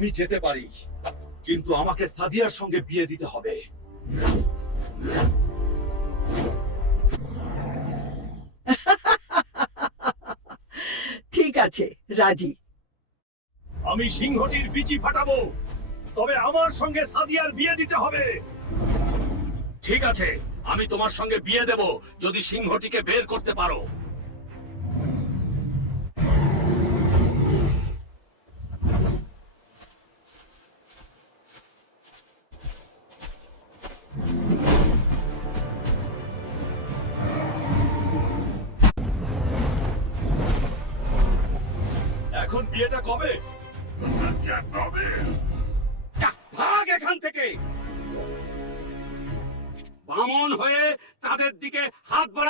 আমি যেতে পারি কিন্তু আমাকে সাদিয়ার সঙ্গে বিয়ে দিতে হবে। ঠিক আছে রাজি। আমি সিংহটির বিচি ফাটাবো তবে আমার সঙ্গে সাদিয়ার বিয়ে দিতে হবে। ঠিক আছে আমি তোমার সঙ্গে বিয়ে দেব যদি সিংহটিকে বের করতে পারো। এখন বিয়েটা কবে? ভাগ এখান থেকে! বামন হয়ে চাঁদের দিকে হাত বাড়া